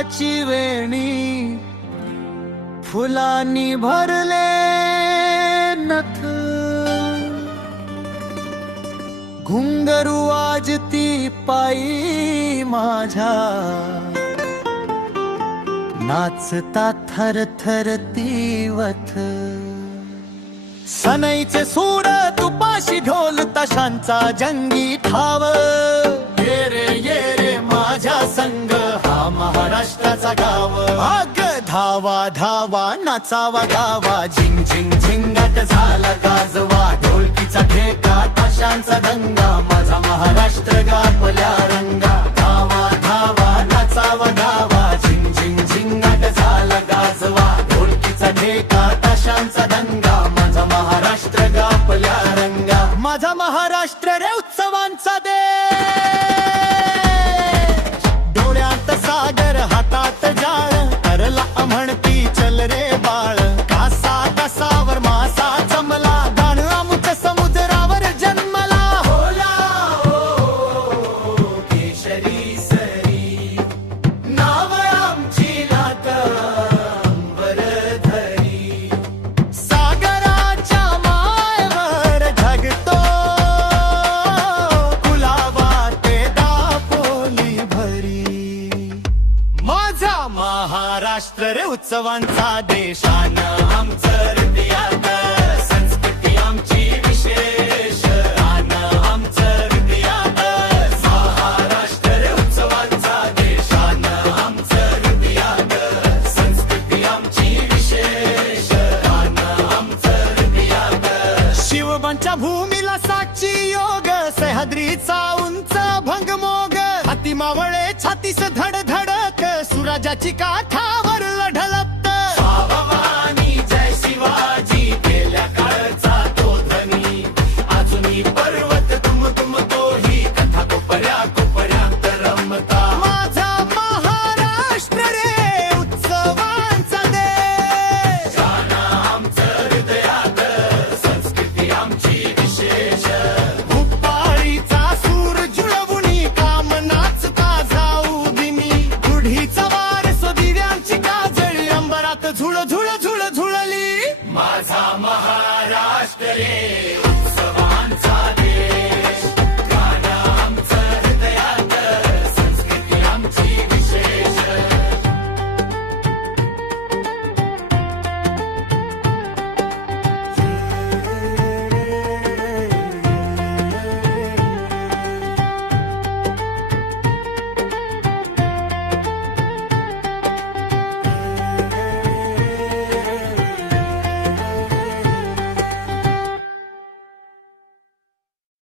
हाताची वेणी फुलांनी भरले नथ, घुंगरू वाजती पायी माझ्या, नाचता थरथर ती वथ. सनईचे सूर तुपाशी ढोल ताशांचा जंगी ठाव, ये रे माझ्या संग हा महाराष्ट्राचा गाव. अग धावा धावा नाचावा गावा, झिंग झिंग झिंगाट झाला गाजवा, ढोलकीचा ठेका ताशांचा दंगा, माझा महाराष्ट्र गापल्या रंगा. धावा धावा नाचावा गावा, झिंग झिंग झिंगाट झाला गाजवा, ढोलकीचा ठेका ताशांचा दंगा, माझा महाराष्ट्र गापल्या रंगा. माझा महाराष्ट्र रे उत्सवांचा देश, डोळ्यात सागर हातात जाळ, तरला म्हणती चल रे बाळ. कासा कसावर मासा जमला, गाण आमुच समुद्रावर जन्मला. होला हो केशरी सरी, नाव आमची लाट अंबर धरी. सागराच्या मायवर ढगतो कुलाबा ते दापोली भरी. माझा महाराष्ट्र रे उत्सवांचा देशानं आमचं हृदयात, संस्कृती आमची विशेष रानं आमचं हृदयात. महाराष्ट्र रे उत्सवांचा देशानं आमचं हृदयात, संस्कृती आमची विशेष रानं आमचं हृदयात. शिवबांच्या भूमीला साक्षी योग, सह्याद्रीचा उंच भंगमोग, हाती मावळे छातीस धड धडक, सुराजाची काठ